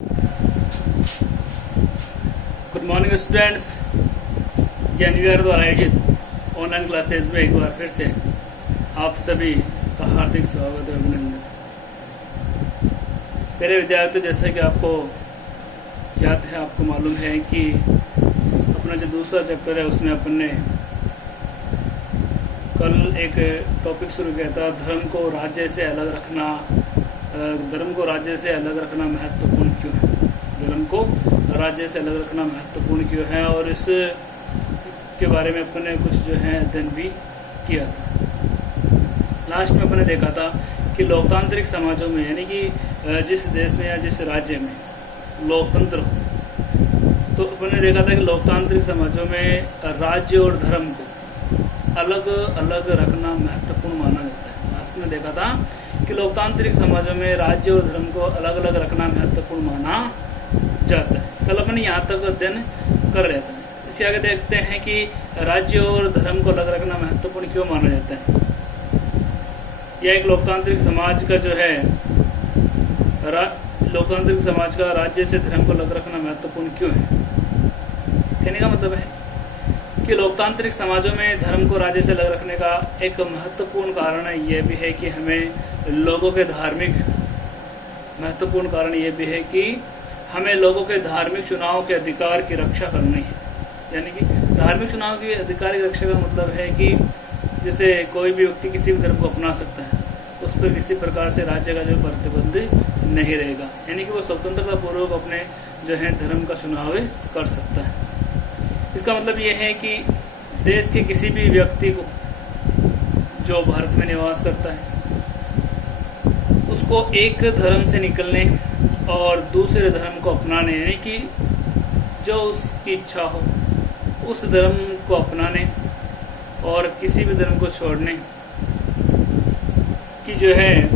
Good morning students. ज्ञान विहार द्वारा आयोजित ऑनलाइन क्लासेज में एक बार फिर से आप सभी का हार्दिक स्वागत और अभिनंदन। मेरे विद्यार्थियों, जैसा कि आपको याद है, आपको मालूम है कि अपना जो दूसरा चैप्टर है उसमें अपन ने कल एक टॉपिक शुरू किया था, धर्म को राज्य से अलग रखना। धर्म को राज्य से अलग रखना महत्वपूर्ण क्यों है? धर्म को राज्य से अलग रखना महत्वपूर्ण क्यों है? और इस के बारे में अपन ने कुछ जो है अध्ययन भी किया था। लास्ट में अपन ने देखा था कि लोकतांत्रिक समाजों में, यानी कि जिस देश में या जिस राज्य में लोकतंत्र हो, तो अपन ने देखा था कि लोकतांत्रिक समाजों में राज्य और धर्म को अलग अलग रखना महत्वपूर्ण माना जाता है। लास्ट में देखा था कि लोकतांत्रिक समाजों में राज्य और धर्म को अलग अलग रखना महत्वपूर्ण माना जाता है। कल अपन यहाँ तक अध्ययन कर रहे थे। इससे आगे देखते हैं कि राज्य और धर्म को अलग रखना महत्वपूर्ण क्यों माना जाता है। यह एक लोकतांत्रिक समाज का जो है लोकतांत्रिक समाज का राज्य से धर्म को अलग रखना महत्वपूर्ण क्यों है? कहने का मतलब है कि लोकतांत्रिक समाजों में धर्म को राज्य से अलग रखने का एक महत्वपूर्ण कारण यह भी है कि हमें लोगों के महत्वपूर्ण कारण यह भी है कि हमें लोगों के धार्मिक चुनाव के अधिकार की रक्षा करनी है। यानी कि धार्मिक चुनाव के अधिकार की रक्षा का मतलब है कि जैसे कोई भी व्यक्ति किसी भी धर्म को अपना सकता है, उस पर किसी प्रकार से राज्य का जो प्रतिबंध नहीं रहेगा। यानी कि वो स्वतंत्रता पूर्वक अपने जो है धर्म का चुनाव कर सकता है। इसका मतलब ये है कि देश के किसी भी व्यक्ति को जो भारत में निवास करता है, उसको एक धर्म से निकलने और दूसरे धर्म को अपनाने, यानी कि जो उसकी इच्छा हो उस धर्म को अपनाने और किसी भी धर्म को छोड़ने की जो है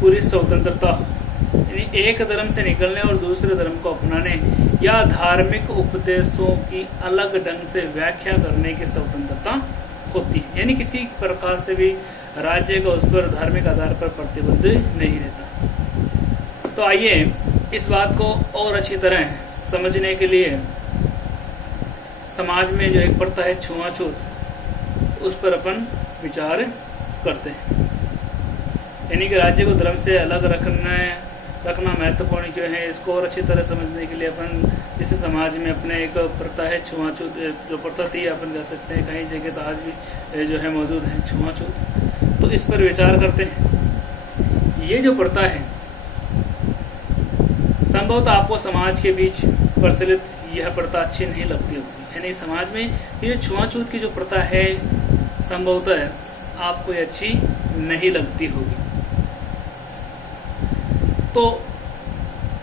पूरी स्वतंत्रता हो। यानी एक धर्म से निकलने और दूसरे धर्म को अपनाने या धार्मिक उपदेशों की अलग ढंग से व्याख्या करने की स्वतंत्रता होती है। यानी किसी प्रकार से भी राज्य का उस पर धार्मिक आधार पर प्रतिबंध नहीं रहता। तो आइए इस बात को और अच्छी तरह समझने के लिए समाज में जो एक प्रथा है छुआछूत, उस पर अपन विचार करते हैं। यानी कि राज्य को धर्म से अलग रखना महत्वपूर्ण क्यों है, इसको और अच्छी तरह समझने के लिए अपन इस समाज में अपने एक प्रथा है छुआछूत, जो प्रथा थी अपन कह सकते हैं, कई जगह तो आज भी जो है मौजूद है छुआछूत। तो इस पर विचार करते हैं। ये जो प्रथा है संभवतः आपको समाज के बीच प्रचलित यह प्रथा अच्छी नहीं लगती होगी। यानी समाज में ये छुआछूत की जो प्रथा है संभवतः आपको ये अच्छी नहीं लगती होगी। तो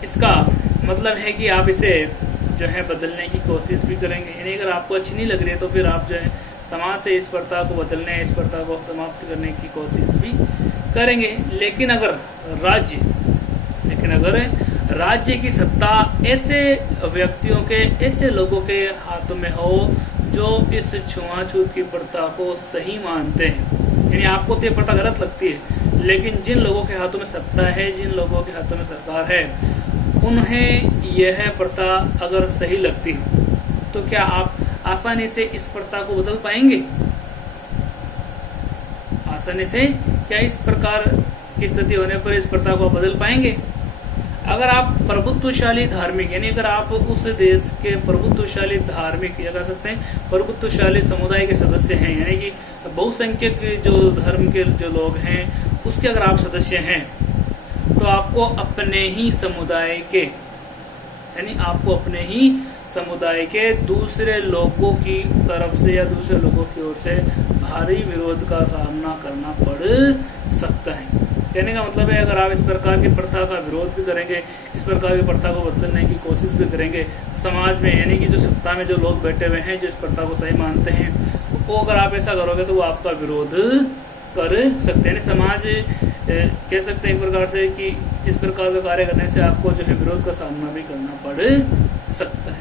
इसका मतलब है कि आप इसे जो है बदलने की कोशिश भी करेंगे। यानी अगर आपको अच्छी नहीं लग रही है तो फिर आप जो है समाज से इस प्रथा को बदलने, इस प्रथा को समाप्त करने की कोशिश भी करेंगे। लेकिन अगर राज्य की सत्ता ऐसे व्यक्तियों के, ऐसे लोगों के हाथों में हो जो इस छुआछूत की प्रथा को सही मानते हैं, यानी आपको तो ये प्रथा गलत लगती है, लेकिन जिन लोगों के हाथों में सत्ता है, जिन लोगों के हाथों में सरकार है, उन्हें यह प्रथा अगर सही लगती है तो क्या आप आसानी से इस प्रथा को बदल पाएंगे? आसानी से क्या इस प्रकार की स्थिति होने पर इस प्रथा को बदल पाएंगे? अगर आप प्रभुत्वशाली धार्मिक, यानी अगर आप उस देश के प्रभुत्वशाली धार्मिक या कह सकते हैं प्रभुत्वशाली समुदाय के सदस्य हैं, यानी कि बहुसंख्यक जो धर्म के जो लोग हैं उसके अगर आप सदस्य हैं, तो आपको अपने ही समुदाय के दूसरे लोगों की तरफ से या दूसरे लोगों की ओर से भारी विरोध का सामना करना पड़ सकता है। कहने का मतलब है अगर आप इस प्रकार की प्रथा का विरोध भी करेंगे, इस प्रकार की प्रथा को बदलने की कोशिश भी करेंगे, समाज में यानी कि जो सत्ता में जो लोग बैठे हुए हैं, जो इस प्रथा को सही मानते हैं, वो अगर आप ऐसा करोगे तो वो आपका विरोध कर सकते हैं। समाज कह सकते हैं एक प्रकार से कि इस प्रकार का कार्य करने से आपको जो है विरोध का सामना भी करना पड़ सकता है।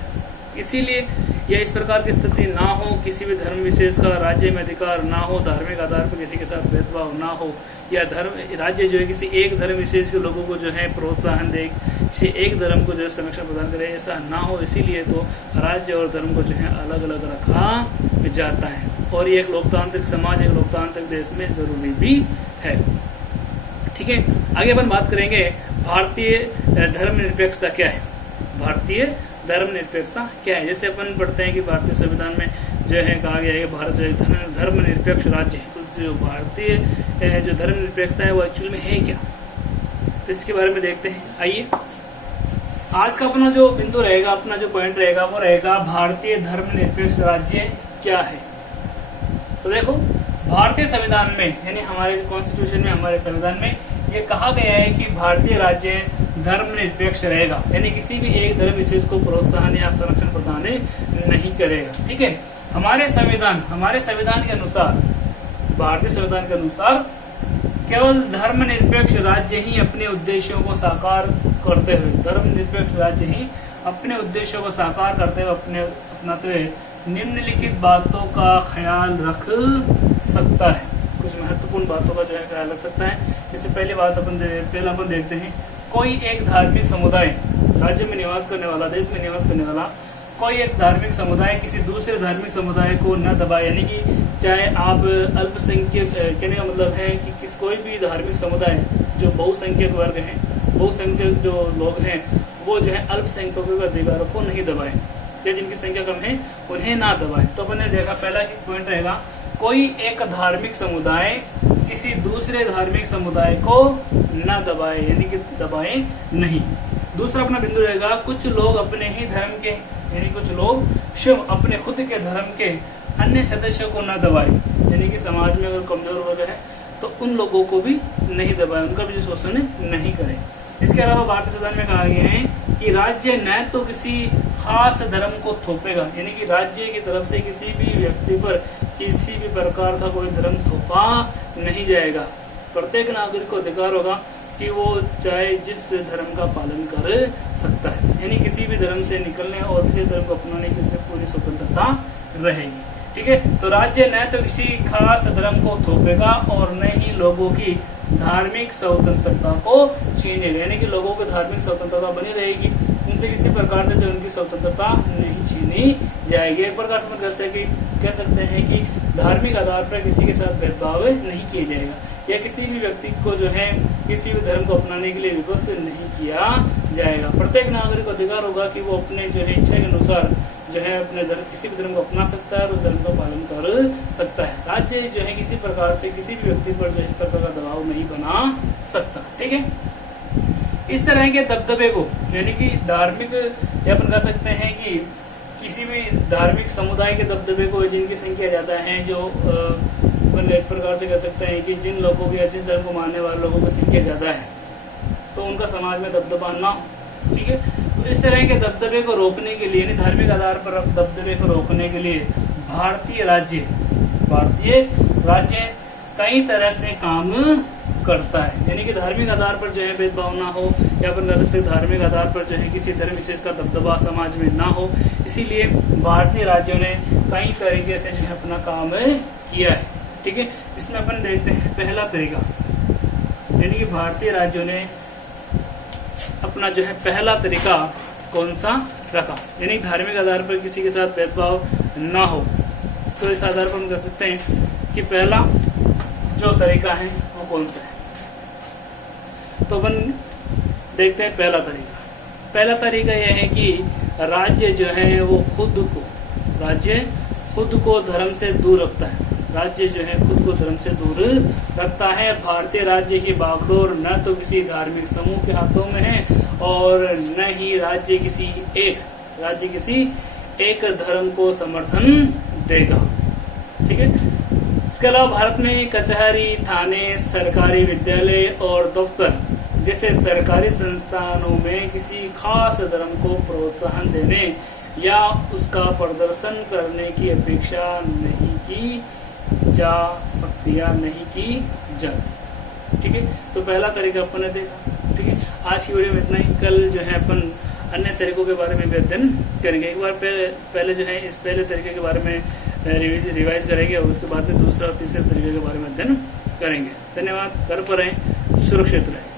इसीलिए या इस प्रकार की स्थिति ना हो, किसी भी धर्म विशेष का राज्य में अधिकार ना हो, धार्मिक आधार पर किसी के साथ भेदभाव ना हो, या राज्य जो है किसी एक धर्म विशेष के लोगों को जो है प्रोत्साहन दे, किसी एक धर्म को जो है संरक्षण प्रदान करे, ऐसा ना हो। इसीलिए तो राज्य और धर्म को जो है अलग अलग रखा जाता है, और ये एक लोकतांत्रिक समाज, एक लोकतांत्रिक देश में जरूरी भी है। ठीक है, आगे अपन बात करेंगे भारतीय धर्मनिरपेक्षता क्या है। भारतीय धर्मनिरपेक्षता क्या है? जैसे अपन पढ़ते हैं कि भारतीय संविधान में जो है कहा गया है कि भारत जो है धर्मनिरपेक्ष राज्य है। तो जो भारतीय जो धर्मनिरपेक्षता है वो एक्चुअल में है क्या, तो इसके बारे में देखते हैं। आइए, आज का अपना जो बिंदु रहेगा, अपना जो पॉइंट रहेगा वो रहेगा भारतीय धर्मनिरपेक्ष राज्य क्या है। तो देखो, भारतीय संविधान में यानी हमारे कॉन्स्टिट्यूशन में, हमारे संविधान में ये कहा गया है कि भारतीय राज्य धर्मनिरपेक्ष रहेगा, यानी किसी भी एक धर्म विशेष को प्रोत्साहन या संरक्षण प्रदान नहीं करेगा। ठीक है, हमारे संविधान के अनुसार, भारतीय संविधान के अनुसार केवल धर्मनिरपेक्ष राज्य ही अपने उद्देश्यों को साकार करते हुए, धर्मनिरपेक्ष राज्य ही अपने उद्देश्यों को साकार करते हुए अपनाते हुए निम्नलिखित बातों का ख्याल रख सकता है। कुछ महत्वपूर्ण बातों का जो है ख्याल रख सकता है। जैसे पहला अपन देखते हैं, कोई एक धार्मिक समुदाय राज्य में निवास करने वाला, देश में निवास करने वाला कोई एक धार्मिक समुदाय किसी दूसरे धार्मिक समुदाय को न दबाए, यानी कि चाहे आप अल्पसंख्यक, कहने का मतलब है कि कोई भी धार्मिक समुदाय जो बहुसंख्यक वर्ग है, बहुसंख्यक जो लोग हैं, वो जो है अल्पसंख्यकों के अधिकारों को नहीं दबाए, या जिनकी संख्या कम है उन्हें ना दबाए। तो अपन ने देखा, पहला पॉइंट रहेगा कोई एक धार्मिक समुदाय किसी दूसरे धार्मिक समुदाय को न दबाए, यानी कि दबाए नहीं। दूसरा अपना बिंदु रहेगा, कुछ लोग अपने ही धर्म के, यानी कुछ लोग शिव अपने खुद के धर्म के अन्य सदस्यों को न दबाए, यानी कि समाज में अगर कमजोर वर्ग है तो उन लोगों को भी नहीं दबाए, उनका भी शोषण नहीं करे। इसके अलावा भारतीय संविधान में कहा गया है कि राज्य न तो किसी खास धर्म को थोपेगा, यानी कि राज्य की तरफ से किसी भी व्यक्ति पर किसी भी प्रकार का कोई धर्म थोपा नहीं जाएगा। प्रत्येक नागरिक को अधिकार होगा कि वो चाहे जिस धर्म का पालन कर सकता है, यानी किसी भी धर्म से निकलने और किसी धर्म को अपनाने की पूरी स्वतंत्रता रहेगी। ठीक है, तो राज्य न तो किसी खास धर्म को थोपेगा और न ही लोगों की धार्मिक स्वतंत्रता को छीनेगा, यानी कि लोगों को धार्मिक स्वतंत्रता बनी रहेगी, उनसे किसी प्रकार से जो उनकी स्वतंत्रता नहीं छीनी जाएगी। एक प्रकार से कह सकते हैं कि धार्मिक आधार पर किसी के साथ भेदभाव नहीं किया जाएगा, या किसी भी व्यक्ति को जो है किसी भी धर्म को अपनाने के लिए विवश नहीं किया जाएगा। प्रत्येक नागरिक को अधिकार होगा कि वो अपने जो है इच्छा के अनुसार जो है अपने धर्म, किसी भी धर्म को अपना सकता है और उस धर्म का पालन कर सकता है। राज्य जो है किसी प्रकार से किसी भी व्यक्ति पर जो इस प्रकार का दबाव नहीं बना सकता। ठीक है, इस तरह के दबदबे को, यानी कि धार्मिक, या अपन कह सकते हैं कि किसी भी धार्मिक समुदाय के दबदबे को, जिनकी संख्या ज्यादा है, जो एक प्रकार से कह सकते हैं कि जिन लोगों की, जिस धर्म को मानने वाले लोगों की संख्या ज्यादा है, तो उनका समाज में दबदबा ना हो। ठीक है, तो इस तरह के दबदबे को रोकने के लिए, यानी धार्मिक आधार पर दबदबे को रोकने के लिए भारतीय राज्य कई तरह से काम करता है, यानी कि धार्मिक आधार पर जो है भेदभाव ना हो, या अपन कह सकते हैं धार्मिक आधार पर जो है किसी धर्म विशेष का दबदबा समाज में ना हो। इसीलिए भारतीय राज्यों ने कई तरीके से जो है अपना काम किया है। ठीक है, इसमें अपन देखते हैं पहला तरीका, यानी कि भारतीय राज्यों ने अपना जो है पहला तरीका कौन सा रखा, यानी धार्मिक आधार पर किसी के साथ भेदभाव ना हो। तो इस आधार पर हम कह सकते हैं कि पहला जो तरीका है वो कौन सा है। तो अपन देखते हैं पहला तरीका यह है कि राज्य जो है वो खुद को धर्म से दूर रखता है। राज्य जो है खुद को धर्म से दूर रखता है। भारतीय राज्य की बागडोर न तो किसी धार्मिक समूह के हाथों में है और न ही राज्य किसी एक धर्म को समर्थन देगा। ठीक है, इसके अलावा भारत में कचहरी, थाने, सरकारी विद्यालय और दफ्तर जैसे सरकारी संस्थानों में किसी खास धर्म को प्रोत्साहन देने या उसका प्रदर्शन करने की अपेक्षा नहीं की जा सकती या नहीं की जाती। ठीक है, तो पहला तरीका अपन ने देखा। ठीक है, आज की वीडियो में इतना ही। कल जो है अपन अन्य तरीकों के बारे में भी अध्ययन करेंगे। एक बार पहले जो है इस पहले तरीके के बारे में रिवाइज करेंगे और उसके बाद में दूसरा और तीसरे तरीके के बारे में अध्ययन करेंगे। धन्यवाद। घर पर रहें, सुरक्षित रहें।